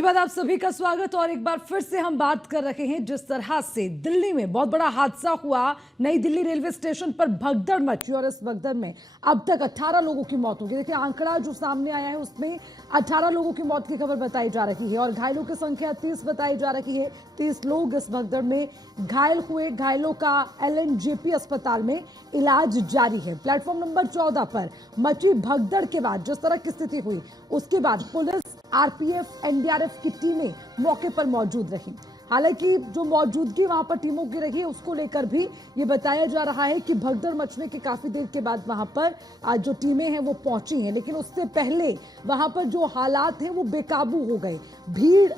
के बाद आप सभी का स्वागत। और एक बार फिर से हम बात कर रहे हैं जिस तरह से दिल्ली में बहुत बड़ा हादसा हुआ, नई दिल्ली रेलवे स्टेशन पर भगदड़ मची और इस भगदड़ में अब तक 18 लोगों की मौत हो गई। देखिए आंकड़ा जो सामने आया है उसमें 18 लोगों की मौत की खबर बताई जा रही है और घायलों की संख्या 30 बताई जा रही है। 30 लोग इस भगदड़ में घायल हुए। घायलों का LNJP अस्पताल में इलाज जारी है। प्लेटफॉर्म नंबर 14 पर मची भगदड़ के बाद जिस तरह की स्थिति हुई उसके बाद पुलिस, RPF, NDRF की टीमें मौके पर मौजूद रही। हालांकि जो मौजूदगी वहां पर टीमों की रही है उसको लेकर भी ये बताया जा रहा है कि भगदड़ मचने के काफी देर के बाद वहां पर जो टीमें हैं वो पहुंची हैं, लेकिन उससे पहले वहां पर जो हालात हैं वो बेकाबू हो गए। भीड़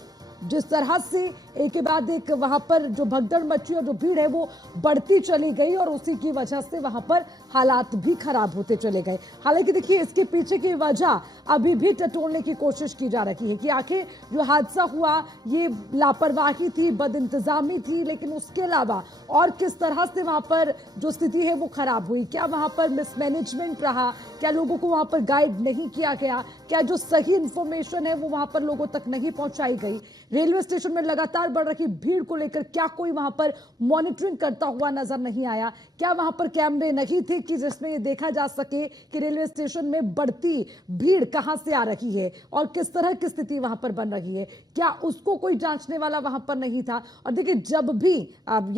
जिस तरह से एक के बाद एक वहां पर जो भगदड़ मची और जो भीड़ है वो बढ़ती चली गई और उसी की वजह से वहां पर हालात भी खराब होते चले गए। हालांकि देखिए इसके पीछे की वजह अभी भी टटोलने की कोशिश की जा रही है कि आखिर जो हादसा हुआ ये लापरवाही थी, बदइंतजामी थी, लेकिन उसके अलावा और किस तरह से वहां पर जो स्थिति है वो खराब हुई। क्या वहां पर मिसमैनेजमेंट रहा, क्या लोगों को वहां पर गाइड नहीं किया गया, क्या जो सही इंफॉर्मेशन है वो वहां पर लोगों तक नहीं पहुंचाई गई। रेलवे स्टेशन में लगातार बढ़ रही भीड़ को लेकर क्या कोई वहां पर मॉनिटरिंग करता हुआ नजर नहीं आया? क्या वहां पर कैमरे नहीं थे कि जिसमें ये देखा जा सके कि रेलवे स्टेशन में बढ़ती भीड़ कहां से आ रही है और किस तरह की स्थिति वहां पर बन रही है? क्या उसको कोई जांचने वाला वहां पर नहीं था? और देखिए जब भी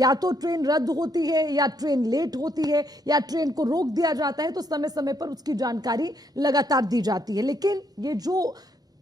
या तो ट्रेन रद्द होती है या ट्रेन लेट होती है या ट्रेन को रोक दिया जाता है तो समय समय पर उसकी जानकारी लगातार दी जाती है। लेकिन ये जो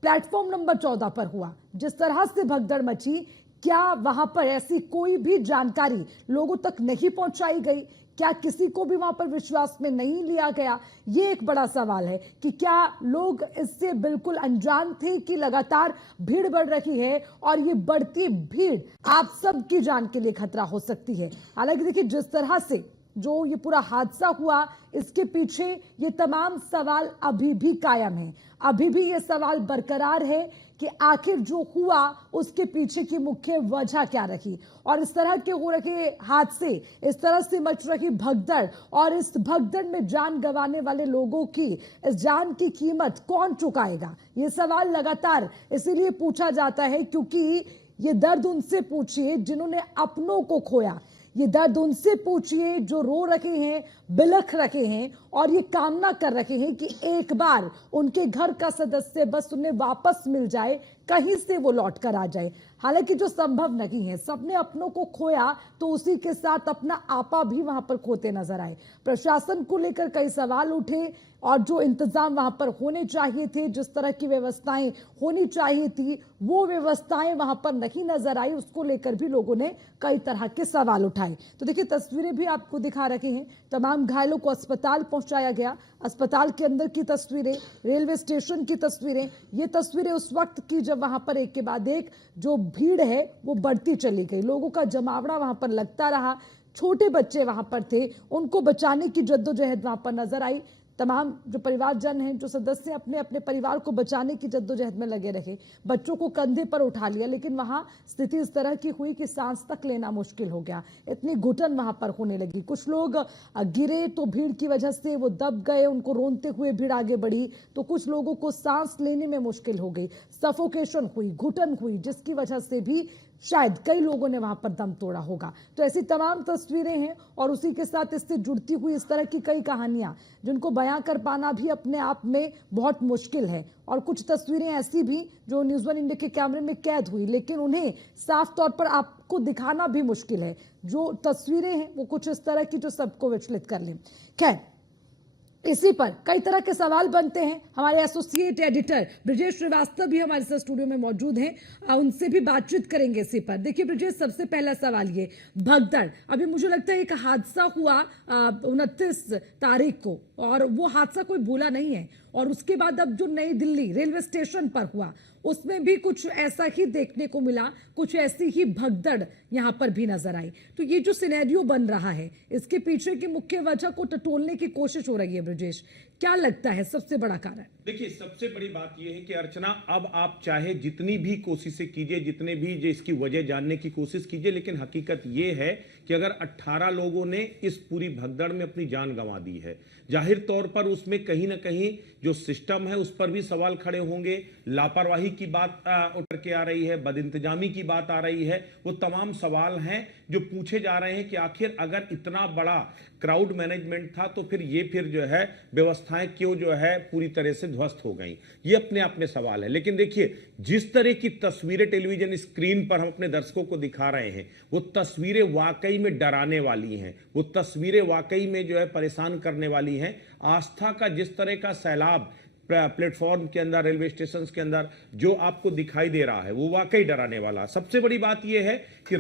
प्लेटफॉर्म नंबर 14 पर हुआ, जिस तरह से भगदड़ मची, क्या वहां पर ऐसी कोई भी जानकारी लोगों तक नहीं पहुंचाई गई? क्या किसी को भी वहां पर विश्वास में नहीं लिया गया? ये एक बड़ा सवाल है कि क्या लोग इससे बिल्कुल अनजान थे कि लगातार भीड़ बढ़ रही है और ये बढ़ती भीड़ आप सबकी जान के लिए खतरा हो सकती है। हालांकि देखिए जिस तरह से जो ये पूरा हादसा हुआ इसके पीछे ये तमाम सवाल अभी भी कायम है। अभी भी ये सवाल बरकरार है कि आखिर जो हुआ उसके पीछे की मुख्य वजह क्या रही और इस तरह के हो रहे हादसे, इस तरह से मच रही भगदड़ और इस भगदड़ में जान गंवाने वाले लोगों की इस जान की कीमत कौन चुकाएगा? ये सवाल लगातार इसीलिए पूछा जाता है क्योंकि ये दर्द उनसे पूछिए जिन्होंने अपनों को खोया। ये दर्द उनसे पूछिए जो रो रहे हैं, बिलख रहे हैं और ये कामना कर रहे हैं कि एक बार उनके घर का सदस्य बस उन्हें वापस मिल जाए, कहीं से वो लौट कर आ जाए। हालांकि जो संभव नहीं है, सबने अपनों को खोया तो उसी के साथ अपना आपा भी वहां पर खोते नजर आए। प्रशासन को लेकर कई सवाल उठे और जो इंतजाम वहां पर होने चाहिए थे, जिस तरह की व्यवस्थाएं होनी चाहिए थी, वो व्यवस्थाएं वहां पर नहीं नजर आई। उसको लेकर भी लोगों ने कई तरह के सवाल उठाए। तो देखिए तस्वीरें भी आपको दिखा रहे हैं। तमाम घायलों को अस्पताल पहुंचाया गया। अस्पताल के अंदर की तस्वीरें, रेलवे स्टेशन की तस्वीरें, ये तस्वीरें उस वक्त की जब वहां पर एक के बाद एक जो भीड़ है वो बढ़ती चली गई। लोगों का जमावड़ा वहां पर लगता रहा। छोटे बच्चे वहां पर थे, उनको बचाने की जद्दोजहद वहां पर नजर आई। तमाम जो परिवारजन हैं, जो सदस्य अपने अपने परिवार को बचाने की जद्दोजहद में लगे रहे। बच्चों को कंधे पर उठा लिया, लेकिन वहां स्थिति इस तरह की हुई कि सांस तक लेना मुश्किल हो गया। इतनी घुटन वहां पर होने लगी। कुछ लोग गिरे तो भीड़ की वजह से वो दब गए, उनको रोनते हुए भीड़ आगे बढ़ी तो कुछ लोगों को सांस लेने में मुश्किल हो गई, सफोकेशन हुई, घुटन हुई, जिसकी वजह से भी शायद कई लोगों ने वहां पर दम तोड़ा होगा। तो ऐसी तमाम तस्वीरें हैं और उसी के साथ इससे जुड़ती हुई इस तरह की कई कहानियां जिनको बयां कर पाना भी अपने आप में बहुत मुश्किल है। और कुछ तस्वीरें ऐसी भी जो न्यूज़ वन इंडिया के कैमरे में कैद हुई, लेकिन उन्हें साफ तौर पर आपको दिखाना भी मुश्किल है। जो तस्वीरें हैं वो कुछ इस तरह की जो सबको विचलित कर लें। खैर, इसी पर कई तरह के सवाल बनते हैं। हमारे एसोसिएट एडिटर ब्रिजेश श्रीवास्तव भी हमारे साथ स्टूडियो में मौजूद हैं, उनसे भी बातचीत करेंगे इसी पर। देखिए ब्रिजेश, सबसे पहला सवाल ये भगदड़, अभी मुझे लगता है एक हादसा हुआ 29 तारीख को और वो हादसा कोई भूला नहीं है और उसके बाद अब जो नई दिल्ली रेलवे स्टेशन पर हुआ उसमें भी कुछ ऐसा ही देखने को मिला, कुछ ऐसी ही भगदड़ यहां पर भी नजर आई। तो ये जो सिनेरियो बन रहा है इसके पीछे की मुख्य वजह को टटोलने की कोशिश हो रही है ब्रजेश, क्या लगता है सबसे बड़ा कारण? देखिए, सबसे बड़ी बात यह है कि अर्चना, अब आप चाहे जितनी भी कोशिशें कीजिए, जितने भी जो इसकी वजह जानने की कोशिश कीजिए, लेकिन हकीकत यह है कि अगर 18 लोगों ने इस पूरी भगदड़ में अपनी जान गंवा दी है, जाहिर तौर पर उसमें कहीं ना कहीं जो सिस्टम है उस पर भी सवाल खड़े होंगे। लापरवाही की बात उतर के आ रही है, बदइंतजामी की बात आ रही है। वो तमाम सवाल हैं जो पूछे जा रहे हैं कि आखिर अगर इतना बड़ा क्राउड मैनेजमेंट था तो फिर ये फिर जो है व्यवस्थाएं क्यों जो है पूरी तरह से ध्वस्त हो गई। ये अपने आप में सवाल है। लेकिन देखिए, जिस तरह की तस्वीरें टेलीविजन स्क्रीन पर हम अपने दर्शकों को दिखा रहे हैं, वो तस्वीरें वाकई में डराने वाली हैं। वो तस्वीरें वाकई में जो है परेशान करने वाली हैं। आस्था का जिस तरह का सैलाब प्लेटफॉर्म के अंदर, रेलवे स्टेशन के अंदर जो आपको दिखाई दे रहा है, वो वाकई डराने वाला। सबसे बड़ी बात यह है कि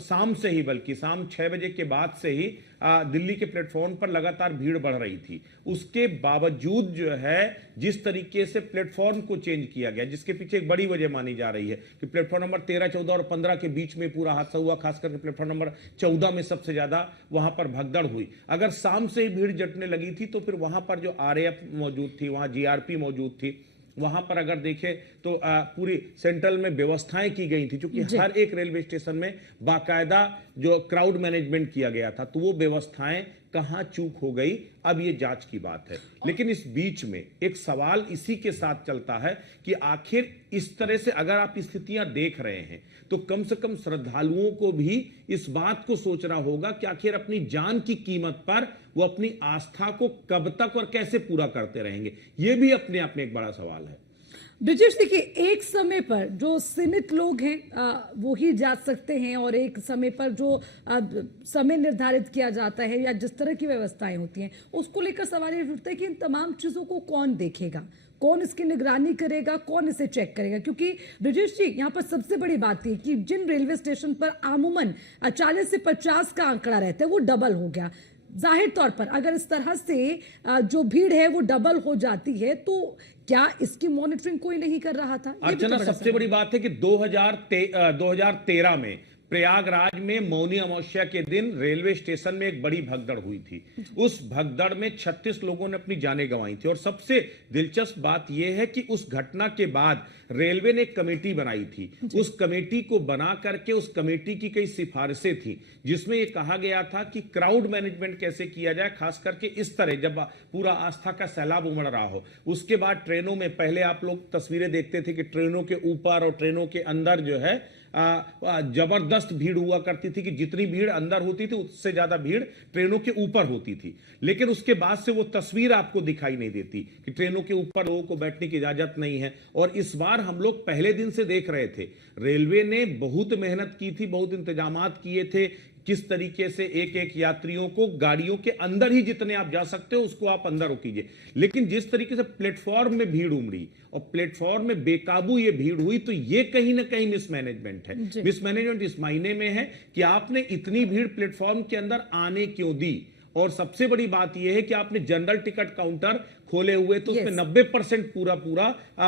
शाम से ही, बल्कि शाम 6 बजे के बाद से ही दिल्ली के प्लेटफॉर्म पर लगातार भीड़ बढ़ रही थी। उसके बावजूद जो है जिस तरीके से प्लेटफॉर्म को चेंज किया गया, जिसके पीछे एक बड़ी वजह मानी जा रही है कि प्लेटफॉर्म नंबर 13, 14 और 15 के बीच में पूरा हादसा हुआ। खास करके प्लेटफॉर्म नंबर 14 में सबसे ज्यादा वहां पर भगदड़ हुई। अगर शाम से ही भीड़ जटने लगी थी तो फिर वहां पर जो आरएएफ मौजूद थी, वहां जीआरपी मौजूद थी, वहां पर अगर देखें तो पूरी सेंट्रल में व्यवस्थाएं की गई थी, क्योंकि हर एक रेलवे स्टेशन में बाकायदा जो क्राउड मैनेजमेंट किया गया था। तो वो व्यवस्थाएं कहां चूक हो गई, अब ये जांच की बात है। लेकिन इस बीच में एक सवाल इसी के साथ चलता है कि आखिर इस तरह से अगर आप स्थितियां देख रहे हैं तो कम से कम श्रद्धालुओं को भी इस बात को सोचना होगा कि आखिर अपनी जान की कीमत पर वो अपनी आस्था को कब तक और कैसे पूरा करते रहेंगे। ये भी अपने आप में एक बड़ा सवाल है। ब्रिजेश, देखिए, एक समय पर जो सीमित लोग हैं वो ही जा सकते हैं, और एक समय पर जो समय निर्धारित किया जाता है या जिस तरह की व्यवस्थाएं होती हैं, उसको लेकर सवाल ये उठता है कि इन तमाम चीजों को कौन देखेगा, कौन इसकी निगरानी करेगा, कौन इसे चेक करेगा। क्योंकि ब्रिजेश जी, यहाँ पर सबसे बड़ी बात है कि जिन रेलवे स्टेशन पर आमूमन 40 से 50 का आंकड़ा रहता है, वो डबल हो गया। जाहिर तौर पर अगर इस तरह से जो भीड़ है वो डबल हो जाती है, तो क्या इसकी मॉनिटरिंग कोई नहीं कर रहा था? अर्चना, सबसे बड़ी बात है कि 2013 में प्रयागराज में मौनी अमावस्या के दिन रेलवे स्टेशन में एक बड़ी भगदड़ हुई थी। उस भगदड़ में 36 लोगों ने अपनी जानें गंवाई थी। और सबसे दिलचस्प बात यह है कि उस घटना के बाद रेलवे ने एक कमेटी बनाई थी। उस कमेटी को बना करके उस कमेटी की कई सिफारिशें थी, जिसमें यह कहा गया था कि क्राउड मैनेजमेंट कैसे किया जाए, खास करके इस तरह जब पूरा आस्था का सैलाब उमड़ रहा हो। उसके बाद ट्रेनों में, पहले आप लोग तस्वीरें देखते थे कि ट्रेनों के ऊपर और ट्रेनों के अंदर जो है जबरदस्त भीड़ हुआ करती थी, कि जितनी भीड़ अंदर होती थी उससे ज्यादा भीड़ ट्रेनों के ऊपर होती थी। लेकिन उसके बाद से वो तस्वीर आपको दिखाई नहीं देती कि ट्रेनों के ऊपर लोगों को बैठने की इजाजत नहीं है। और इस बार हम लोग पहले दिन से देख रहे थे, रेलवे ने बहुत मेहनत की थी, बहुत इंतजामात किए थे, किस तरीके से एक एक यात्रियों को गाड़ियों के अंदर ही जितने आप जा सकते हो उसको आप अंदर रोकीजिए। लेकिन जिस तरीके से प्लेटफॉर्म में भीड़ उमड़ी और प्लेटफॉर्म में बेकाबू ये भीड़ हुई, तो ये कहीं ना कहीं मिसमैनेजमेंट है। मिसमैनेजमेंट इस मायने में है कि आपने इतनी भीड़ प्लेटफॉर्म के अंदर आने क्यों दी। और सबसे बड़ी बात यह है कि आपने जनरल टिकट काउंटर खोले हुए, तो उसमें 90% पूरा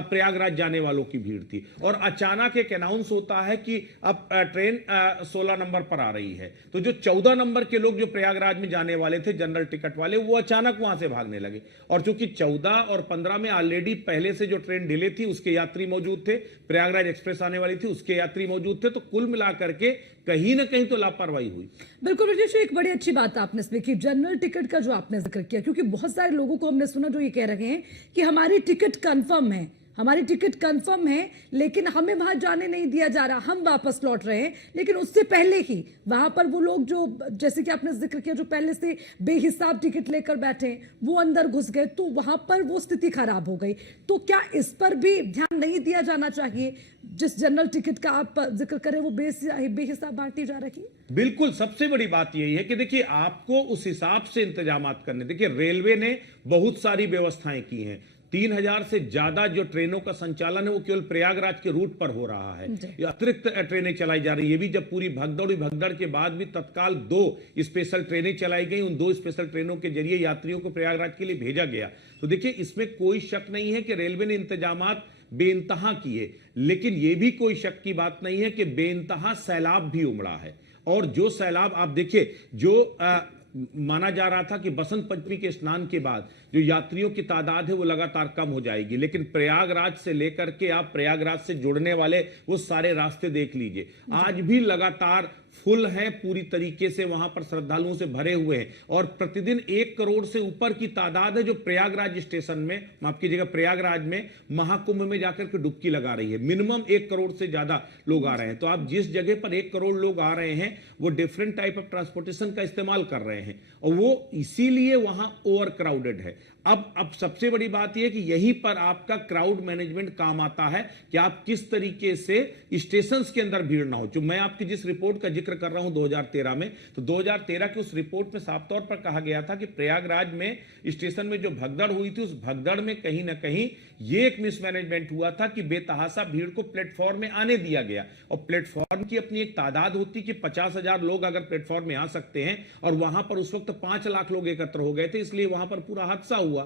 प्रयागराज जाने वालों की भीड़ थी। और अचानक एक अनाउंस होता है कि अब ट्रेन 16 नंबर पर आ रही है, तो जो 14 नंबर के लोग जो प्रयागराज में जाने वाले थे जनरल टिकट वाले, वो अचानक वहां से भागने लगे। और चूंकि 14 और 15 में ऑलरेडी पहले से जो ट्रेन डिले थी उसके यात्री मौजूद थे, प्रयागराज एक्सप्रेस आने वाली थी उसके यात्री मौजूद थे, तो कुल मिलाकर के कहीं ना कहीं तो लापरवाही हुई। बिल्कुल ब्रिजेश, एक बड़ी अच्छी बात आपने इसमें की, जनरल टिकट का जो आपने जिक्र किया, क्योंकि बहुत सारे लोगों को हमने सुना जो ये कह रहे हैं कि हमारी टिकट कंफर्म है, हमारी टिकट कंफर्म है, लेकिन हमें वहां जाने नहीं दिया जा रहा, हम वापस लौट रहे हैं। लेकिन उससे पहले ही वहां पर वो लोग जो, जैसे कि आपने जिक्र किया, जो पहले से बेहिसाब टिकट लेकर बैठे वो अंदर घुस गए, तो वहां पर वो स्थिति खराब हो गई। तो क्या इस पर भी ध्यान नहीं दिया जाना चाहिए? जिस जनरल टिकट का आप जिक्र करें वो बेहिसाब बांटी जा रही है। बिल्कुल, सबसे बड़ी बात यही है कि देखिए आपको उस हिसाब से इंतजामात करने। देखिए रेलवे ने बहुत सारी व्यवस्थाएं की हैं। 3000 से ज्यादा जो ट्रेनों का संचालन है वो केवल प्रयागराज के रूट पर हो रहा है। अतिरिक्त ट्रेनें चलाई जा रही है। ये भी जब पूरी भगदड़ के बाद भी तत्काल 2 स्पेशल ट्रेनें चलाई गई। उन 2 स्पेशल ट्रेनों के जरिए यात्रियों को प्रयागराज के लिए भेजा गया। तो देखिए इसमें कोई शक नहीं है कि रेलवे ने इंतजामात बेइंतहा किए, लेकिन यह भी कोई शक की बात नहीं है कि बेइंतहा सैलाब भी उमड़ा है। और जो सैलाब आप देखिए, जो माना जा रहा था कि बसंत पंचमी के स्नान के बाद जो यात्रियों की तादाद है वो लगातार कम हो जाएगी। लेकिन प्रयागराज से लेकर के आप प्रयागराज से जुड़ने वाले वो सारे रास्ते देख लीजिए, आज भी लगातार फुल हैं, पूरी तरीके से वहां पर श्रद्धालुओं से भरे हुए हैं। और प्रतिदिन 1 करोड़ से ऊपर की तादाद है जो प्रयागराज स्टेशन में, माफ कीजिएगा, प्रयागराज में महाकुंभ में जाकर के डुबकी लगा रही है। मिनिमम 1 करोड़ से ज्यादा लोग आ रहे हैं। तो आप जिस जगह पर 1 करोड़ लोग आ रहे हैं वो डिफरेंट टाइप ऑफ ट्रांसपोर्टेशन का इस्तेमाल कर रहे हैं और वो इसीलिए वहां ओवर क्राउडेड है। अब सबसे बड़ी बात यह कि यहीं पर आपका क्राउड मैनेजमेंट काम आता है कि आप किस तरीके से स्टेशंस के अंदर भीड़ ना हो। जो मैं आपकी जिस रिपोर्ट का जिक्र कर रहा हूं 2013 में, तो 2013 की उस रिपोर्ट में साफ तौर पर कहा गया था कि प्रयागराज में स्टेशन में जो भगदड़ हुई थी, उस भगदड़ में कहीं ना कहीं ये एक मिसमैनेजमेंट हुआ था कि बेतहासा भीड़ को प्लेटफॉर्म में आने दिया गया। और प्लेटफॉर्म की अपनी एक तादाद होती कि 50,000 लोग अगर प्लेटफॉर्म में आ सकते हैं, और वहां पर उस वक्त 5 लाख लोग एकत्र हो गए थे, इसलिए वहां पर पूरा हादसा हुआ।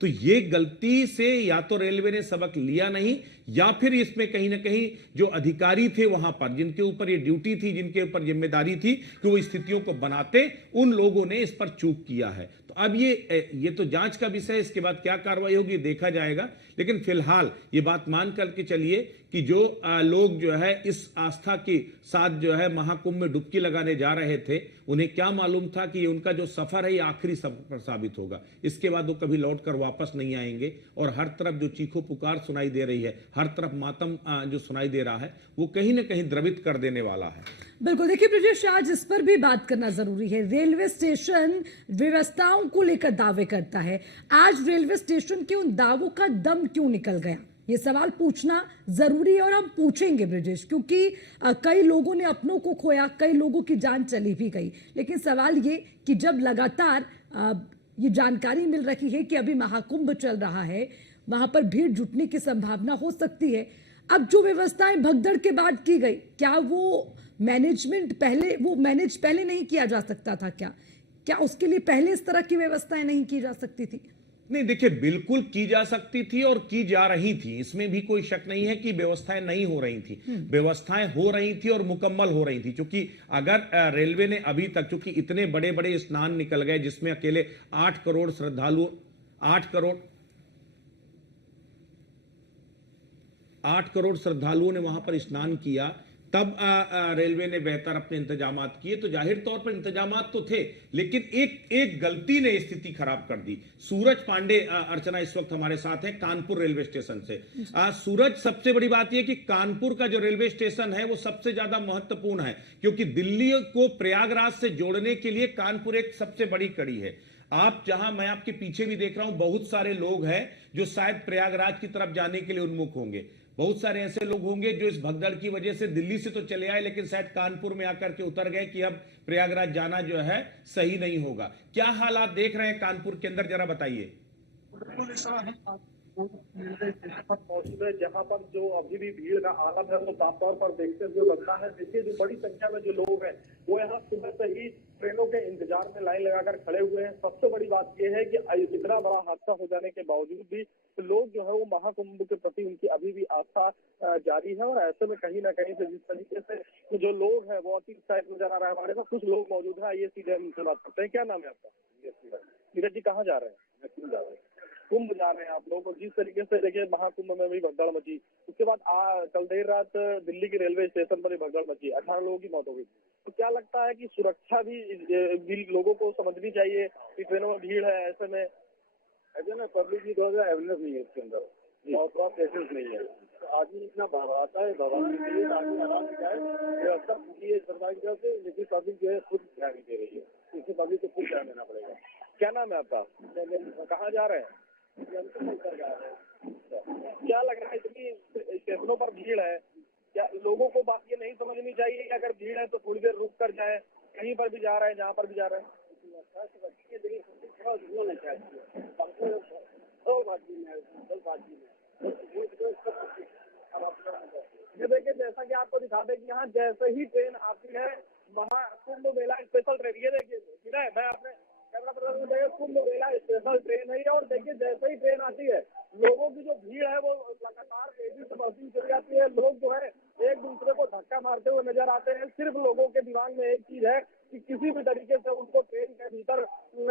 तो ये गलती से या तो रेलवे ने सबक लिया नहीं, या फिर इसमें कहीं ना कहीं जो अधिकारी थे वहां पर, जिनके ऊपर ये ड्यूटी थी, जिनके ऊपर जिम्मेदारी थी कि वो स्थितियों को बनाते, उन लोगों ने इस पर चूक किया है। तो अब ये तो जांच का विषय है, इसके बाद क्या कार्रवाई होगी देखा जाएगा। लेकिन फिलहाल ये बात मान करके चलिए कि जो लोग जो है इस आस्था के साथ जो है महाकुंभ में डुबकी लगाने जा रहे थे, उन्हें क्या मालूम था कि ये उनका जो सफर है ये आखिरी सफर साबित होगा। इसके बाद वो कभी लौट कर वापस नहीं आएंगे। और हर तरफ जो चीखो पुकार सुनाई दे रही है, हर तरफ मातम जो सुनाई दे रहा है, वो कहीं ना कहीं द्रवित कर देने वाला है। बिल्कुल, देखिए ब्रिजेश, आज इस पर भी बात करना जरूरी है। रेलवे स्टेशन व्यवस्थाओं को लेकर दावे करता है, आज रेलवे स्टेशन के उन दावों का दम क्यों निकल गया? ये सवाल पूछना जरूरी है और हम पूछेंगे ब्रिजेश, क्योंकि कई लोगों ने अपनों को खोया, कई लोगों की जान चली भी गई। लेकिन सवाल ये कि जब लगातार ये जानकारी मिल रही है कि अभी महाकुंभ चल रहा है, वहां पर भीड़ जुटने की संभावना हो सकती है, अब जो व्यवस्थाएं भगदड़ के बाद की गई, क्या वो मैनेजमेंट पहले नहीं किया जा सकता था? क्या उसके लिए पहले इस तरह की व्यवस्थाएं नहीं की जा सकती थी? नहीं, देखिए, बिल्कुल की जा सकती थी और की जा रही थी, इसमें भी कोई शक नहीं है कि व्यवस्थाएं नहीं हो रही थी। व्यवस्थाएं हो रही थी और मुकम्मल हो रही थी। क्योंकि अगर रेलवे ने अभी तक, क्योंकि इतने बड़े बड़े स्नान निकल गए जिसमें अकेले 8 करोड़ श्रद्धालु 8 करोड़ श्रद्धालुओं ने वहां पर स्नान किया, तब रेलवे ने बेहतर अपने इंतजामात किए। तो जाहिर तौर पर इंतजामात तो थे, लेकिन एक गलती ने स्थिति खराब कर दी। सूरज पांडे, अर्चना इस वक्त हमारे साथ हैं कानपुर रेलवे स्टेशन से। सूरज, सबसे बड़ी बात यह कि कानपुर का जो रेलवे स्टेशन है वो सबसे ज्यादा महत्वपूर्ण है, क्योंकि दिल्ली को प्रयागराज से जोड़ने के लिए कानपुर एक सबसे बड़ी कड़ी है। आप जहां, मैं आपके पीछे भी देख रहा हूं, बहुत सारे लोग हैं जो शायद प्रयागराज की तरफ जाने के लिए उन्मुख होंगे। बहुत सारे ऐसे लोग होंगे जो इस भगदड़ की वजह से दिल्ली से तो चले आए, लेकिन शायद कानपुर में आकर के उतर गए कि अब प्रयागराज जाना जो है सही नहीं होगा। क्या हालात देख रहे हैं कानपुर के अंदर, जरा बताइए। मौजूद है, जहाँ पर जो अभी भी भीड़ का आलम है वो साफ तौर पर देखते हुए लगता है। देखिए, जो बड़ी संख्या में जो लोग हैं वो यहाँ सुबह से ही ट्रेनों के इंतजार में लाइन लगाकर खड़े हुए हैं। सबसे बड़ी बात यह है कि इतना बड़ा हादसा हो जाने के बावजूद भी लोग जो है वो महाकुंभ के प्रति उनकी अभी भी आस्था जारी है। और ऐसे में कहीं ना कहीं से जिस तरीके से जो लोग हैं वो अति उत्साहित नजर आ रहा है। हमारे पास कुछ लोग मौजूद है, ये सीधे हम उनसे बात करते हैं। क्या नाम है आपका? नीरज जी, कहाँ जा रहे हैं? कुंभ जा रहे हैं आप लोग। और जिस तरीके से देखिए महाकुंभ में भी भगदड़ मची, उसके बाद कल देर रात दिल्ली के रेलवे स्टेशन पर भी भगदड़ मची, 18 लोगों की मौत हो गई। तो क्या लगता है कि सुरक्षा भी लोगों को समझनी चाहिए कि ट्रेनों में भीड़ है, ऐसे में ना पब्लिक की थोड़ा अवेयरनेस नहीं है इसके अंदर और थोड़ा पेशेंस नहीं है। तो आदमी इतना भड़ाता है, भगवान के लिए आदमी आराम से जाए, व्यवस्था पूरी है सरकार की तरफ से, लेकिन पब्लिक जो है खुद ध्यान नहीं दे रही है। इससे पब्लिक को खुद ध्यान देना पड़ेगा। क्या नाम है आपका? कहाँ जा रहे हैं? क्या लग रहा है, इतनी स्टेशनों पर भीड़ है, क्या लोगों को बात ये नहीं समझनी चाहिए कि अगर भीड़ है तो थोड़ी देर रुक कर जाए, कहीं पर भी जा रहे हैं, जहाँ पर भी जा रहे हैं? ये देखिए, जैसा कि आपको दिखा दें कि यहाँ जैसे ही ट्रेन आती है, महाकुंभ मेला स्पेशल ट्रेन, ये देखिए, मैं आपने कैमरा पर कुंभ मेला स्पेशल ट्रेन है। और देखिए, जैसे ही ट्रेन आती है लोगों की जो भीड़ है वो लगातार तेजी से बढ़ती चली जाती है। लोग जो है एक दूसरे को धक्का मारते हुए नजर आते हैं। सिर्फ लोगों के दिमाग में एक चीज है कि किसी भी तरीके से उनको ट्रेन के भीतर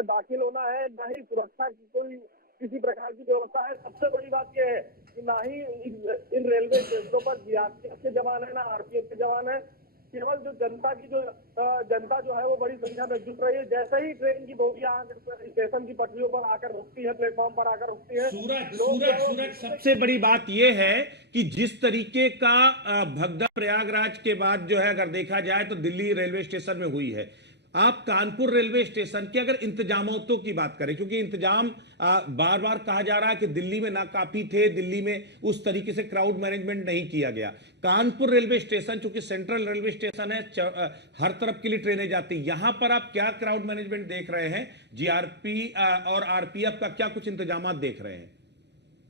दाखिल होना है, न ही सुरक्षा की कोई किसी प्रकार की व्यवस्था है। सबसे बड़ी बात यह है कि ना ही इन रेलवे स्टेशनों पर जीआरपीएफ के जवान है, ना आरपीएफ के जवान है। केवल जो जनता जो है वो बड़ी संख्या में जुट रही है। जैसे ही ट्रेन की बोगियां स्टेशन की पटरियों पर आकर रुकती है, प्लेटफॉर्म पर आकर रुकती है, सूरज सबसे बड़ी बात यह है कि जिस तरीके का भगदड़ प्रयागराज के बाद जो है अगर देखा जाए तो दिल्ली रेलवे स्टेशन में हुई है। आप कानपुर रेलवे स्टेशन के अगर इंतजामों की बात करें, क्योंकि इंतजाम बार बार कहा जा रहा है कि दिल्ली में नाकाफी थे, दिल्ली में उस तरीके से क्राउड मैनेजमेंट नहीं किया गया। कानपुर रेलवे स्टेशन चूंकि सेंट्रल रेलवे स्टेशन है, हर तरफ के लिए ट्रेनें जाती, यहां पर आप क्या क्राउड मैनेजमेंट देख रहे हैं? जीआरपी और आरपीएफ का क्या कुछ इंतजाम देख रहे हैं?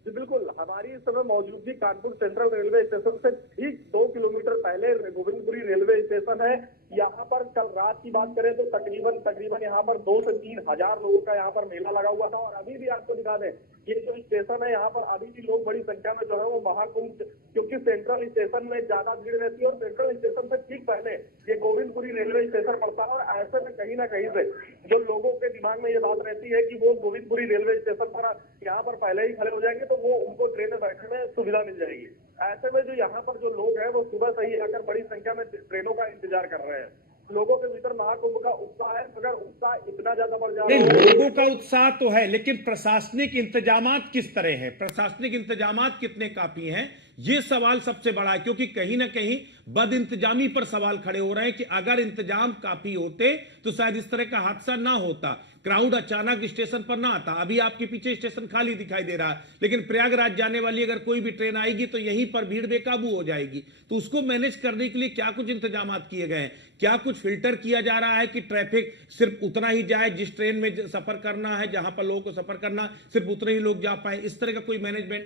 जी बिल्कुल, हमारी इस समय मौजूदगी कानपुर सेंट्रल रेलवे स्टेशन से ठीक 2 किलोमीटर पहले गोविंदपुरी रेलवे स्टेशन है। यहाँ पर कल रात की बात करें तो तकरीबन यहाँ पर 2 से 3 हजार लोगों का यहाँ पर मेला लगा हुआ था। और अभी भी आपको दिखा दें, ये जो स्टेशन है यहाँ पर अभी भी लोग बड़ी संख्या में जो है वो महाकुंभ, क्योंकि सेंट्रल स्टेशन में ज्यादा भीड़ रहती है और सेंट्रल स्टेशन से ठीक पहले ये गोविंदपुरी रेलवे स्टेशन पड़ता है। और ऐसे में कहीं ना कहीं से जो लोगों के दिमाग में ये बात रहती है कि वो गोविंदपुरी रेलवे स्टेशन पर यहाँ पर पहले ही खड़े हो जाएंगे तो वो उनको ट्रेन में बैठने में सुविधा मिल जाएगी। ऐसे में जो यहाँ पर जो लोग हैं वो सुबह से ही आकर बड़ी संख्या में ट्रेनों का इंतजार कर रहे हैं। लोगों के भीतर महाकुंभ का उत्साह है, मगर उत्साह इतना ज्यादा बढ़ जाता है। लोगों का उत्साह तो है, लेकिन प्रशासनिक इंतजामात किस तरह है, प्रशासनिक इंतजामात कितने काफी हैं, ये सवाल सबसे बड़ा है। क्योंकि कहीं ना कहीं बद इंतजामी पर सवाल खड़े हो रहे हैं कि अगर इंतजाम काफी होते तो शायद इस तरह का हादसा ना होता, क्राउड अचानक स्टेशन पर ना आता। अभी आपके पीछे स्टेशन खाली दिखाई दे रहा है, लेकिन प्रयागराज जाने वाली अगर कोई भी ट्रेन आएगी तो यहीं पर भीड़ बेकाबू हो जाएगी। तो उसको मैनेज करने के लिए क्या कुछ इंतजाम किए गए हैं? क्या कुछ फिल्टर किया जा रहा है कि ट्रैफिक सिर्फ उतना ही जाए, जिस ट्रेन में सफर करना है, जहां पर लोगों को सफर करना, सिर्फ उतने ही लोग जा पाए, इस तरह का कोई मैनेजमेंट?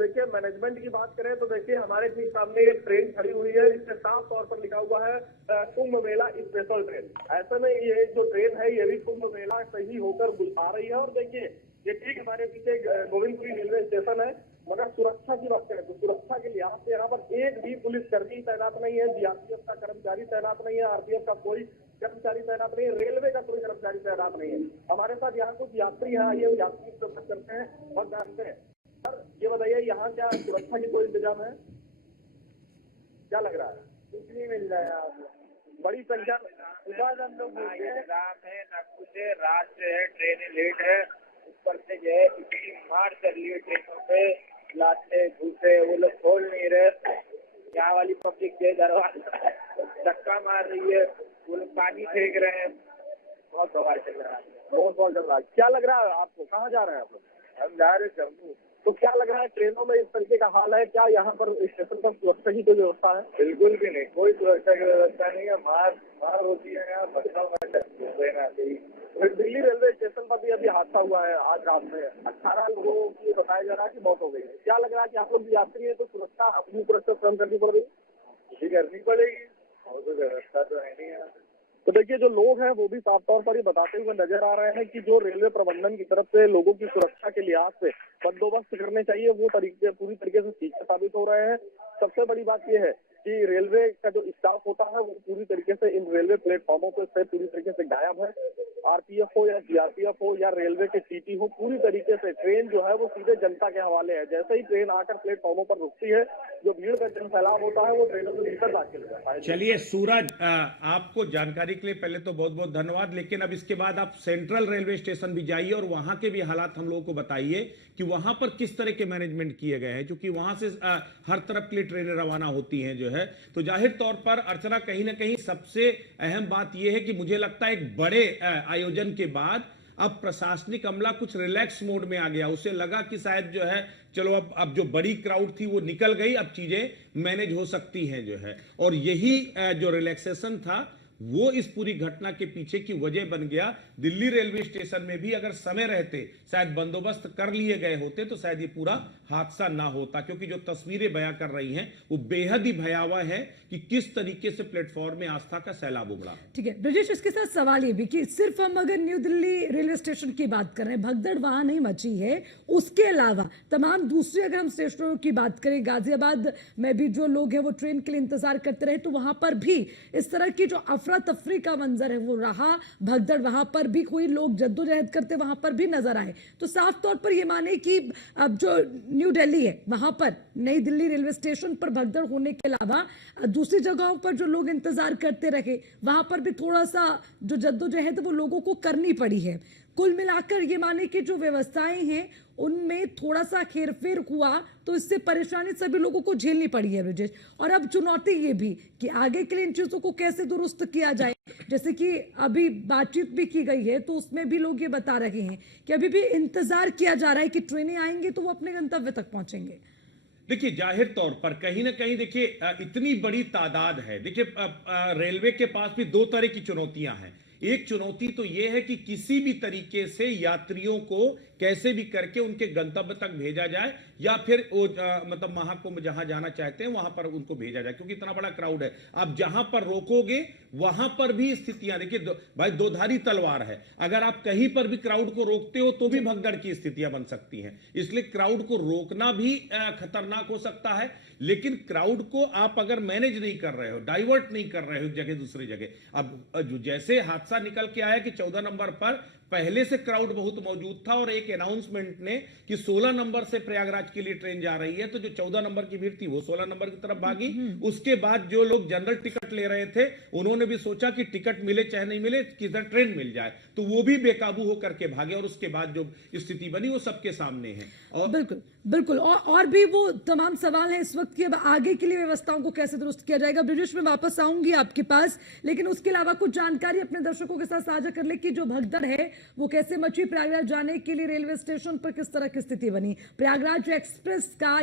देखिए, मैनेजमेंट की बात करें तो देखिए हमारे ठीक सामने एक ट्रेन खड़ी हुई है, इसमें साफ तौर पर लिखा हुआ है कुंभ मेला स्पेशल ट्रेन। ऐसे में ये जो ट्रेन है ये भी कुंभ मेला से ही होकर आ रही है। और देखिए ये ठीक हमारे पीछे गोविंदपुरी रेलवे स्टेशन है, मगर सुरक्षा की बात करें तो सुरक्षा के लिहाज से यहाँ पर एक भी पुलिसकर्मी तैनात नहीं है, जीआरपीएफ का कर्मचारी तैनात नहीं है, आरपीएफ का कोई कर्मचारी तैनात नहीं है, रेलवे का कोई कर्मचारी तैनात नहीं है। हमारे साथ यहाँ कुछ यात्री हैं, आइए यात्री से बात करते हैं और जानते हैं। सर ये बताइए, यहाँ क्या सुरक्षा की कोई इंतजाम है? क्या लग रहा है? कुछ नहीं मिल रहा है आपको, बड़ी संख्या हम लोग इंतजाम है ना कुछ है, रात से है, ट्रेनें लेट है, ऊपर से जो है इतनी मार चल रही है ट्रेनों पे, लाते घुसे वो लोग खोल नहीं रहे। यहाँ वाली पब्लिक के दरवाजा धक्का मार रही है, वो लोग पानी फेंक रहे हैं, बहुत बवाल चल रहा है, बहुत बहुत चल रहा है। क्या लग रहा है आपको, कहाँ जा रहे हैं आप? हम जा रहे जम्मू। तो क्या लग रहा है ट्रेनों में इस तरीके का हाल है? क्या यहाँ पर स्टेशन पर सुरक्षा की कोई व्यवस्था है? बिल्कुल भी नहीं, कोई सुरक्षा की व्यवस्था नहीं है, मार होती है यहाँ, ट्रेन आती है। दिल्ली रेलवे स्टेशन पर भी अभी हादसा हुआ है आज रात में, 18 लोगों की बताया जा रहा है कि मौत हो गई है। क्या लग रहा है कि आप लोग यात्री है तो सुरक्षा अपनी सुरक्षा स्वयं करनी पड़ रही है? करनी पड़ेगी, और तो व्यवस्था तो है नहीं यहाँ। तो देखिए जो लोग हैं वो भी साफ तौर पर ये बताते हुए नजर आ रहे हैं कि जो रेलवे प्रबंधन की तरफ से लोगों की सुरक्षा के लिहाज से बंदोबस्त करने चाहिए वो पूरी तरीके से ठीक साबित हो रहे हैं। सबसे बड़ी बात यह है कि रेलवे का जो स्टाफ होता है वो पूरी तरीके से इन रेलवे प्लेटफॉर्मों पर से पूरी तरीके से गायब है। आरपीएफ हो या जीआरपीएफ हो या रेलवे के टीटी हो, पूरी तरीके से ट्रेन जो है वो सीधे जनता के हवाले है। जैसे ही ट्रेन आकर प्लेटफॉर्मों पर रुकती है, जो भीड़ का जन फैलाव होता है वो ट्रेनों के भीतर दाखिल हो जाता है। चलिए सूरज, आपको जानकारी के लिए पहले तो बहुत बहुत धन्यवाद। लेकिन अब इसके बाद आप सेंट्रल रेलवे स्टेशन भी जाइए और वहां के भी हालात हम लोगों को बताइए कि वहां पर किस तरह के मैनेजमेंट किए गए हैं, क्योंकि वहां से हर तरफ के लिए ट्रेनें रवाना होती हैं जो है। तो जाहिर तौर पर अर्चना, कहीं ना कहीं सबसे अहम बात यह है कि मुझे लगता है एक बड़े आयोजन के बाद अब प्रशासनिक अमला कुछ रिलैक्स मोड में आ गया। उसे लगा कि शायद जो है चलो अब जो बड़ी क्राउड थी वो निकल गई, अब चीजें मैनेज हो सकती हैं जो है। और यही जो रिलैक्सेशन था वो इस पूरी घटना के पीछे की वजह बन गया। दिल्ली रेलवे स्टेशन में भी अगर समय रहते शायद बंदोबस्त कर लिए गए होते तो शायद ये पूरा हादसा ना होता, क्योंकि जो तस्वीरें बयां कर रही हैं वो बेहद ही भयावह है कि किस तरीके से प्लेटफॉर्म में आस्था का सैलाब उमड़ा। ठीक है ब्रजेश, इसके साथ सवाल ये भी कि सिर्फ हम अगर न्यू दिल्ली रेलवे स्टेशन की बात कर रहे हैं, भगदड़ वहां नहीं मची है, उसके अलावा तमाम दूसरे अगर हम स्टेशनों की बात करें, गाजियाबाद में भी जो लोग हैं वो ट्रेन के लिए इंतजार करते रहे, तो वहां पर भी इस तरह की जो अफरा तफरी का मंजर है वो रहा। भगदड़ वहां पर भी कोई लोग जद्दोजहद करते वहां पर भी नजर आए। तो साफ तौर पर ये माने कि अब जो न्यू दिल्ली है वहां पर नई दिल्ली रेलवे स्टेशन पर भगदड़ होने के अलावा दूसरी जगहों पर जो लोग इंतजार करते रहे वहां पर भी थोड़ा सा जो जद्दोजहद वो लोगों को करनी पड़ी है। कुल मिलाकर ये माने कि जो व्यवस्थाएं हैं उनमें थोड़ा सा हेरफेर हुआ तो इससे परेशानी सभी लोगों को झेलनी पड़ी है ब्रजेश। और अब चुनौती ये भी कि आगे के लिए इन चीजों को कैसे दुरुस्त किया जाए, जैसे कि अभी बातचीत भी की गई है तो उसमें भी लोग ये बता रहे हैं कि अभी भी इंतजार किया जा रहा है कि ट्रेनें आएंगे तो वो अपने गंतव्य तक पहुंचेंगे। देखिए जाहिर तौर पर कहीं ना कहीं देखिए इतनी बड़ी तादाद है। देखिए रेलवे के पास भी दो तरह की चुनौतियां हैं। एक चुनौती तो यह है कि किसी भी तरीके से यात्रियों को कैसे भी करके उनके गंतव्य तक भेजा जाए या फिर वो मतलब महाकुंभ जहां जाना चाहते हैं वहां पर उनको भेजा जाए, क्योंकि इतना बड़ा क्राउड है। आप जहां पर रोकोगे वहां पर भी स्थितियां देखिए भाई दोधारी तलवार है। अगर आप कहीं पर भी क्राउड को रोकते हो तो भी भगदड़ की स्थितियां बन सकती हैं। इसलिए क्राउड को रोकना भी खतरनाक हो सकता है, लेकिन क्राउड को आप अगर मैनेज नहीं कर रहे हो, डाइवर्ट नहीं कर रहे हो जगह दूसरी जगह। अब जैसे हादसा निकल के आया कि 14 नंबर पर पहले से क्राउड बहुत मौजूद था और एक अनाउंसमेंट ने कि 16 नंबर से प्रयागराज के लिए ट्रेन जा रही है, तो जो 14 नंबर की भीड़ थी वो 16 नंबर की तरफ भागी। उसके बाद जो लोग जनरल टिकट ले रहे थे उन्होंने भी सोचा कि टिकट मिले चाहे नहीं मिले किधर ट्रेन मिल जाए, तो वो भी बेकाबू होकर के भागे और उसके बाद जो स्थिति बनी वो सबके सामने है। और बिल्कुल बिल्कुल और भी वो तमाम सवाल हैं इस वक्त की अब आगे के लिए व्यवस्थाओं को कैसे दुरुस्त किया जाएगा। ब्रिजेश में वापस आऊंगी आपके पास, लेकिन उसके अलावा कुछ जानकारी अपने दर्शकों के साथ साझा कर ले कि जो भगदड़ है वो कैसे मची, प्रयागराज जाने के लिए रेलवे स्टेशन पर किस तरह की स्थिति बनी, प्रयागराज एक्सप्रेस का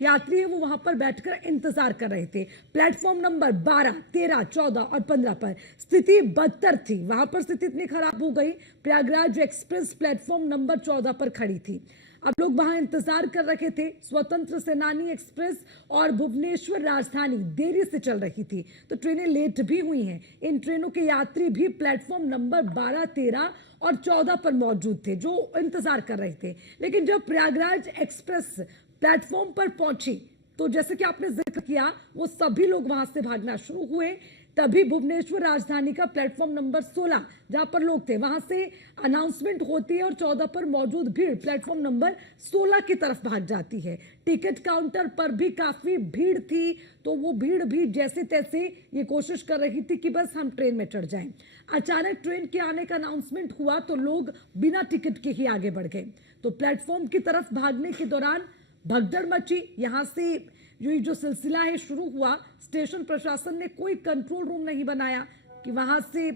यात्री है वो वहां पर बैठकर इंतजार कर रहे थे। प्लेटफॉर्म नंबर 12, 13, 14 और 15 पर स्थिति बदतर थी, वहां पर स्थिति इतनी खराब हो गई, प्रयागराज एक्सप्रेस प्लेटफॉर्म नंबर 14 पर खड़ी थी। अब लोग वहां इंतजार कर रखे थे। स्वतंत्र सेनानी एक्सप्रेस और भुवनेश्वर राजधानी देरी से चल रही थी, तो ट्रेनें लेट भी हुई हैं। इन ट्रेनों के यात्री भी प्लेटफॉर्म नंबर 12, 13 और 14 पर मौजूद थे जो इंतजार कर रहे थे। लेकिन जब प्रयागराज एक्सप्रेस प्लेटफॉर्म पर पहुंची तो जैसे कि आपने जिक्र किया वो सभी लोग वहां से भागना शुरू हुए। तभी भुवनेश्वर राजधानी का प्लेटफॉर्म नंबर 16 जहां पर लोग थे वहां से अनाउंसमेंट होती है और 14 पर मौजूद भीड़ प्लेटफॉर्म नंबर 16 की तरफ भाग जाती है। टिकट काउंटर पर भी काफी भीड़ थी, तो वो भीड़ भी जैसे तैसे ये कोशिश कर रही थी कि बस हम ट्रेन में चढ़ जाएं। अचानक ट्रेन के आने का अनाउंसमेंट हुआ तो लोग बिना टिकट के ही आगे बढ़ गए। तो प्लेटफॉर्म की तरफ भागने के दौरान भगदड़ मची। यहां से जो सिलसिला है शुरू हुआ, स्टेशन प्रशासन ने कोई कंट्रोल रूम नहीं बनाया कि वहां से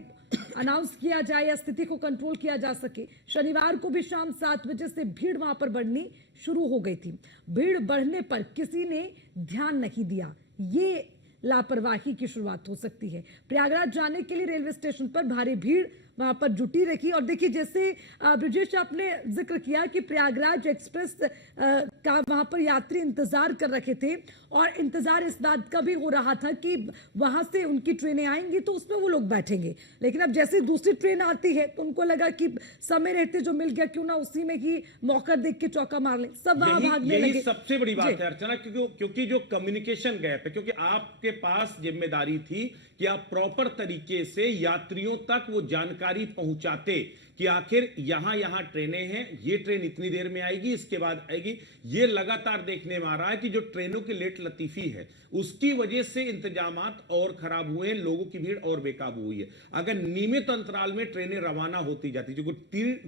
अनाउंस किया जाए या स्थिति को कंट्रोल किया जा सके। शनिवार को भी शाम 7 बजे से भीड़ वहां पर बढ़नी शुरू हो गई थी। भीड़ बढ़ने पर किसी ने ध्यान नहीं दिया, ये लापरवाही की शुरुआत हो सकती है। प्रयागराज जाने के लिए रेलवे स्टेशन पर भारी भीड़ वहां पर जुटी रखी। और देखिए जैसे ब्रजेश आपने जिक्र किया कि प्रयागराज एक्सप्रेस का वहां पर यात्री इंतजार कर रखे थे और इंतजार इस बात का भी हो रहा था कि वहां से उनकी ट्रेनें आएंगी तो उसमें वो लोग बैठेंगे। लेकिन अब जैसे दूसरी ट्रेन आती है तो उनको लगा कि समय रहते जो मिल गया क्यों ना उसी में ही मौका देख के चौका मार ले, सब वहां भागने लगे। सबसे बड़ी बात है अर्चना, क्योंकि जो कम्युनिकेशन गैप है, क्योंकि आपके पास जिम्मेदारी थी कि आप प्रॉपर तरीके से यात्रियों तक वो जानकारी पहुंचाते कि आखिर यहां ट्रेनें हैं, ये ट्रेन इतनी देर में आएगी, इसके बाद आएगी। ये लगातार देखने में आ रहा है कि जो ट्रेनों की लेट लतीफी है उसकी वजह से इंतजामात और खराब हुए हैं, लोगों की भीड़ और बेकाबू हुई है। अगर नियमित अंतराल में ट्रेनें रवाना होती जाती, जो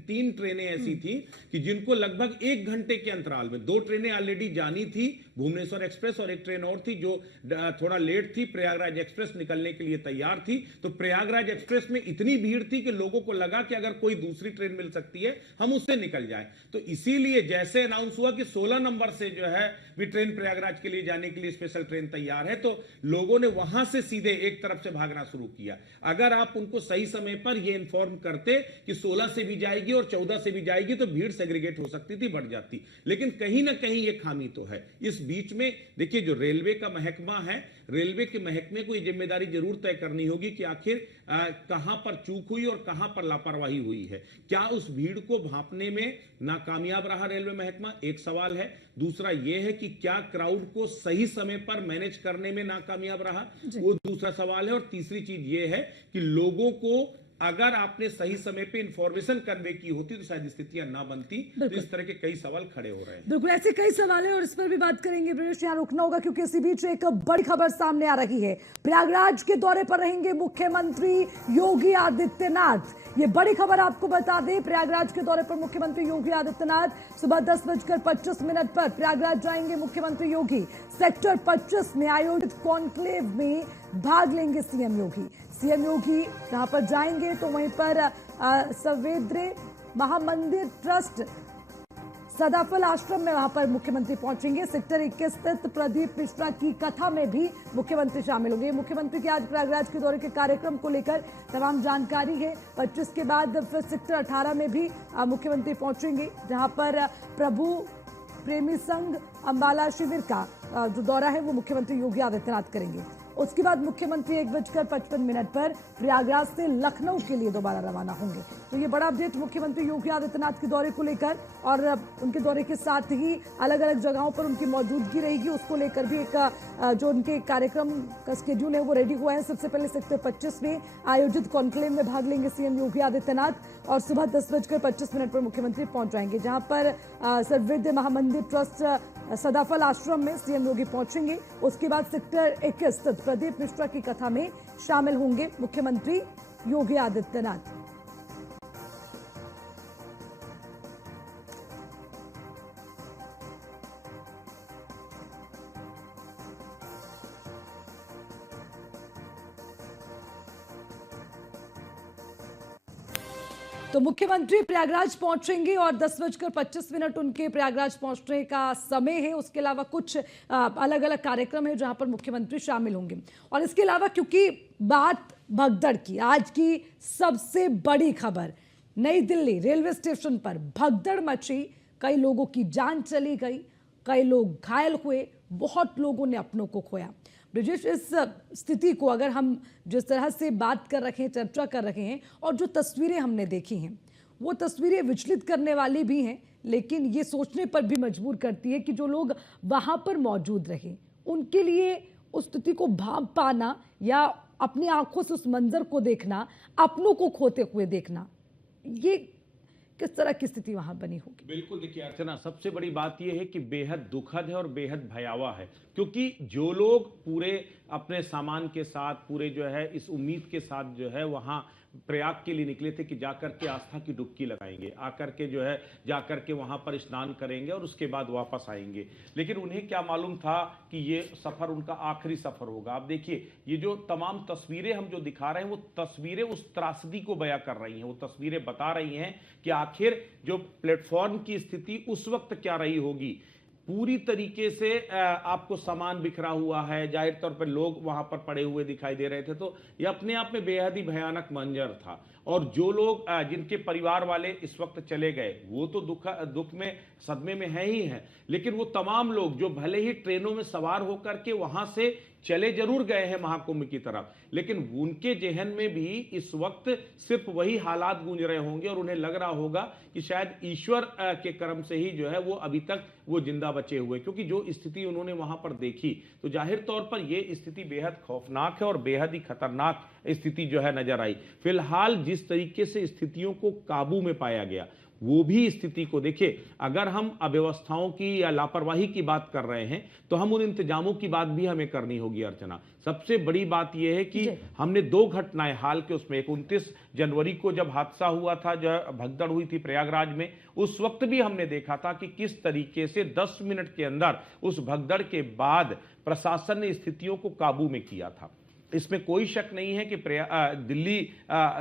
तीन ट्रेनें ऐसी थी कि जिनको लगभग 1 घंटे के अंतराल में 2 ट्रेनें ऑलरेडी जानी थी, भुवनेश्वर एक्सप्रेस और एक ट्रेन और थी जो थोड़ा लेट थी, प्रयागराज एक्सप्रेस निकलने के लिए तैयार थी। तो प्रयागराज एक्सप्रेस में इतनी भीड़ थी कि लोगों को लगा कि अगर कोई दूसरी ट्रेन मिल सकती है हम उससे निकल जाए। तो इसीलिए जैसे अनाउंस हुआ कि 16 नंबर से जो है भी ट्रेन प्रयागराज के लिए जाने के लिए स्पेशल ट्रेन तैयार है, तो लोगों ने वहां से सीधे एक तरफ से भागना शुरू किया। अगर आप उनको सही समय पर यह इन्फॉर्म करते कि 16 से भी जाएगी और 14 से भी जाएगी तो भीड़ सेग्रीगेट हो सकती थी, बढ़ जाती। लेकिन कहीं ना कहीं यह खामी तो है। इस बीच में देखिए, जो रेलवे का महकमा है, रेलवे के महकमे को यह जिम्मेदारी जरूर तय करनी होगी कि आखिर कहां पर चूक हुई और कहां पर लापरवाही हुई है। क्या उस भीड़ को भांपने में नाकामयाब रहा रेलवे महकमा? एक सवाल है। दूसरा यह है कि क्या क्राउड को सही समय पर मैनेज करने में नाकामयाब रहा, वो दूसरा सवाल है। और तीसरी चीज यह है कि लोगों को अगर आपने सही समय पे इंफॉर्मेशन कन्वे की होती तो शायद स्थितियां ना बनती। तो इस तरह के कई सवाल खड़े हो रहे हैं। बिल्कुल ऐसे कई सवाल हैं और इस पर भी बात करेंगे। ब्रिजेश, यहाँ रुकना होगा क्योंकि इसी बीच एक बड़ी खबर सामने आ रही है। प्रयागराज के दौरे पर रहेंगे मुख्यमंत्री योगी आदित्यनाथ। ये बड़ी खबर आपको बता दें, प्रयागराज के दौरे पर मुख्यमंत्री योगी आदित्यनाथ सुबह 10:25 पर प्रयागराज जाएंगे मुख्यमंत्री योगी। सेक्टर 25 में आयोजित कॉन्क्लेव में भाग लेंगे सीएम योगी। सीएम योगी जहां पर जाएंगे तो वहीं पर सवेद्रे महामंदिर ट्रस्ट सदाफल आश्रम में वहां पर मुख्यमंत्री पहुंचेंगे। सेक्टर 21 स्थित प्रदीप मिश्रा की कथा में भी मुख्यमंत्री शामिल होंगे। मुख्यमंत्री के आज प्रयागराज के दौरे के कार्यक्रम को लेकर तमाम जानकारी है। 25 के बाद फिर सेक्टर 18 में भी मुख्यमंत्री पहुंचेंगे, जहां पर प्रभु प्रेमी संघ अंबाला शिविर का जो दौरा है वो मुख्यमंत्री योगी आदित्यनाथ करेंगे। उसके बाद मुख्यमंत्री 1:55 पर प्रयागराज से लखनऊ के लिए दोबारा रवाना होंगे। तो ये बड़ा अपडेट मुख्यमंत्री योगी आदित्यनाथ के दौरे को लेकर, और उनके दौरे के साथ ही अलग अलग जगहों पर उनकी मौजूदगी रहेगी, उसको लेकर भी एक जो उनके कार्यक्रम का स्केड्यूल है वो रेडी हुआ है। सबसे पहले सेक्टर 25 में आयोजित कॉन्क्लेव में भाग लेंगे सीएम योगी आदित्यनाथ और सुबह 10:25 पर मुख्यमंत्री पहुंच जाएंगे, जहां पर सवेद्रे महामंदिर ट्रस्ट सदाफल आश्रम में सीएम योगी पहुंचेंगे। उसके बाद सेक्टर 21 स्थित प्रदीप मिश्रा की कथा में शामिल होंगे मुख्यमंत्री योगी आदित्यनाथ। तो मुख्यमंत्री प्रयागराज पहुंचेंगे और 10:25 उनके प्रयागराज पहुंचने का समय है। उसके अलावा कुछ अलग अलग कार्यक्रम है जहां पर मुख्यमंत्री शामिल होंगे। और इसके अलावा क्योंकि बात भगदड़ की, आज की सबसे बड़ी खबर, नई दिल्ली रेलवे स्टेशन पर भगदड़ मची, कई लोगों की जान चली गई, कई लोग घायल हुए, बहुत लोगों ने अपनों को खोया। ब्रिजेश, इस स्थिति को अगर हम जिस तरह से बात कर रहे हैं, चर्चा कर रहे हैं, और जो तस्वीरें हमने देखी हैं वो तस्वीरें विचलित करने वाली भी हैं, लेकिन ये सोचने पर भी मजबूर करती है कि जो लोग वहां पर मौजूद रहे उनके लिए उस स्थिति को भांप पाना या अपनी आंखों से उस मंजर को देखना, अपनों को खोते हुए देखना, ये किस तरह की स्थिति वहां बनी होगी? बिल्कुल, देखिए अर्चना, सबसे बड़ी बात यह है कि बेहद दुखद है और बेहद भयावह है, क्योंकि जो लोग पूरे अपने सामान के साथ, पूरे जो है इस उम्मीद के साथ जो है वहां प्रयाग के लिए निकले थे कि जाकर के आस्था की डुबकी लगाएंगे, आकर के जो है जाकर के वहां पर स्नान करेंगे और उसके बाद वापस आएंगे, लेकिन उन्हें क्या मालूम था कि ये सफर उनका आखिरी सफर होगा। आप देखिए, ये जो तमाम तस्वीरें हम जो दिखा रहे हैं वो तस्वीरें उस त्रासदी को बयां कर रही हैं। वो तस्वीरें बता रही हैं कि आखिर जो प्लेटफॉर्म की स्थिति उस वक्त क्या रही होगी। पूरी तरीके से आपको सामान बिखरा हुआ है, जाहिर तौर पर लोग वहां पर पड़े हुए दिखाई दे रहे थे, तो यह अपने आप में बेहद ही भयानक मंजर था। और जो लोग जिनके परिवार वाले इस वक्त चले गए वो तो दुख में, सदमे में है ही हैं, लेकिन वो तमाम लोग जो भले ही ट्रेनों में सवार होकर के वहां से चले जरूर गए हैं महाकुंभ की तरफ, लेकिन उनके जहन में भी इस वक्त सिर्फ वही हालात गूंज रहे होंगे और उन्हें लग रहा होगा कि शायद ईश्वर के कर्म से ही जो है वो अभी तक वो जिंदा बचे हुए, क्योंकि जो स्थिति उन्होंने वहां पर देखी तो जाहिर तौर पर यह स्थिति बेहद खौफनाक है और बेहद ही खतरनाक स्थिति जो है नजर आई। फिलहाल जिस तरीके से स्थितियों को काबू में पाया गया वो भी स्थिति को देखिए, अगर हम अव्यवस्थाओं की या लापरवाही की बात कर रहे हैं तो हम उन इंतजामों की बात भी हमें करनी होगी अर्चना। सबसे बड़ी बात यह है कि हमने दो घटनाएं हाल के उसमें, 29 जनवरी को जब हादसा हुआ था, जो भगदड़ हुई थी प्रयागराज में, उस वक्त भी हमने देखा था कि किस तरीके से 10 मिनट के अंदर उस भगदड़ के बाद प्रशासन ने स्थितियों को काबू में किया था। इसमें कोई शक नहीं है कि दिल्ली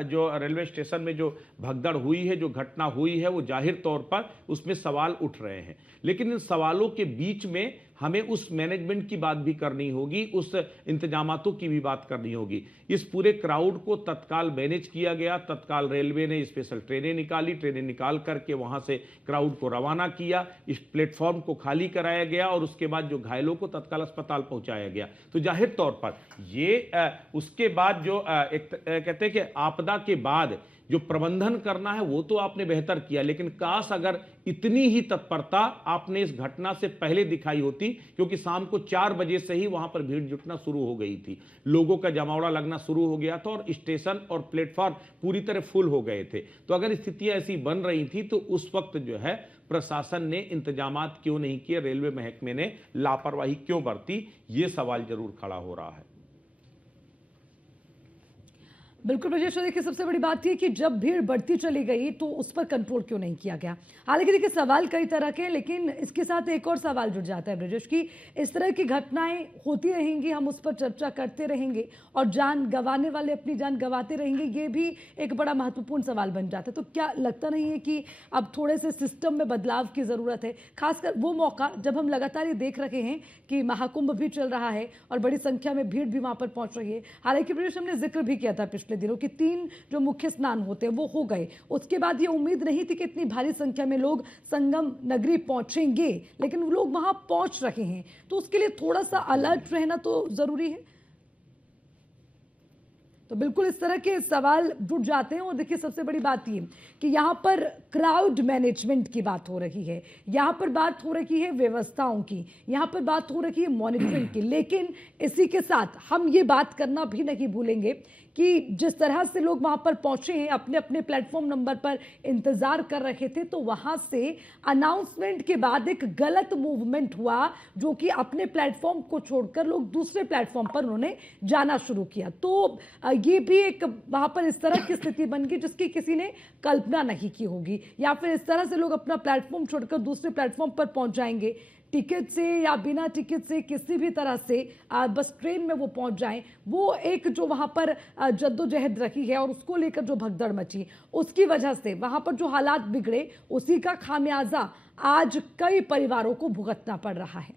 जो रेलवे स्टेशन में जो भगदड़ हुई है, जो घटना हुई है, वो जाहिर तौर पर उसमें सवाल उठ रहे हैं, लेकिन इन सवालों के बीच में हमें उस मैनेजमेंट की बात भी करनी होगी, उस इंतजामातों की भी बात करनी होगी। इस पूरे क्राउड को तत्काल मैनेज किया गया, तत्काल रेलवे ने स्पेशल ट्रेनें निकाली, ट्रेनें निकाल करके वहां से क्राउड को रवाना किया, इस प्लेटफॉर्म को खाली कराया गया और उसके बाद जो घायलों को तत्काल अस्पताल पहुंचाया गया। तो जाहिर तौर पर ये उसके बाद जो कहते हैं कि आपदा के बाद जो प्रबंधन करना है वो तो आपने बेहतर किया, लेकिन काश अगर इतनी ही तत्परता आपने इस घटना से पहले दिखाई होती, क्योंकि शाम को 4 बजे से ही वहां पर भीड़ जुटना शुरू हो गई थी, लोगों का जमावड़ा लगना शुरू हो गया था और स्टेशन और प्लेटफॉर्म पूरी तरह फुल हो गए थे। तो अगर स्थितियां ऐसी बन रही थी तो उस वक्त जो है प्रशासन ने इंतजामात क्यों नहीं किए, रेलवे महकमे ने लापरवाही क्यों बरती, ये सवाल जरूर खड़ा हो रहा है। बिल्कुल ब्रजेश, देखिए सबसे बड़ी बात यह कि जब भीड़ बढ़ती चली गई तो उस पर कंट्रोल क्यों नहीं किया गया। हालांकि देखिए सवाल कई तरह के, लेकिन इसके साथ एक और सवाल जुड़ जाता है ब्रजेश की इस तरह की घटनाएं होती रहेंगी, हम उस पर चर्चा करते रहेंगे और जान गंवाने वाले अपनी जान गंवाते रहेंगे, ये भी एक बड़ा महत्वपूर्ण सवाल बन जाता है। तो क्या लगता नहीं है कि अब थोड़े से सिस्टम में बदलाव की जरूरत है, खासकर वो मौका जब हम लगातार ये देख रहे हैं कि महाकुंभ भी चल रहा है और बड़ी संख्या में भीड़ भी वहां पर पहुंच रही है। हालांकि ब्रजेश हमने जिक्र भी किया था पिछले दिनों कि 3 जो मुख्य स्नान होते हैं वो हो गए, उसके बाद ये उम्मीद नहीं थी कि इतनी भारी संख्या में लोग संगम नगरी पहुंचेंगे, लेकिन वो लोग वहां पहुंच रहे हैं। तो उसके लिए थोड़ा सा अलर्ट रहना तो जरूरी है। तो बिल्कुल इस तरह के सवाल जुड़ जाते हैं। और देखिए सबसे बड़ी बात ये कि यहाँ पर क्राउड मैनेजमेंट की बात हो रही है, यहाँ पर बात हो रही है व्यवस्थाओं की, यहाँ पर बात हो रही है मॉनिटरिंग की, लेकिन इसी के साथ हम ये बात करना भी नहीं भूलेंगे कि जिस तरह से लोग वहां पर पहुंचे हैं, अपने अपने प्लेटफॉर्म नंबर पर इंतजार कर रहे थे, तो वहां से अनाउंसमेंट के बाद एक गलत मूवमेंट हुआ, जो कि अपने प्लेटफॉर्म को छोड़कर लोग दूसरे प्लेटफॉर्म पर उन्होंने जाना शुरू किया। तो ये भी एक वहां पर इस तरह की स्थिति बन गई जिसकी किसी ने कल्पना नहीं की होगी, या फिर इस तरह से लोग अपना प्लेटफॉर्म छोड़कर दूसरे प्लेटफॉर्म पर पहुंच जाएंगे, टिकट से या बिना टिकट से किसी भी तरह से बस ट्रेन में वो पहुंच जाएं। वो एक जो वहां पर जद्दोजहद रही है और उसको लेकर जो भगदड़ मची, उसकी वजह से वहां पर जो हालात बिगड़े, उसी का खामियाजा आज कई परिवारों को भुगतना पड़ रहा है।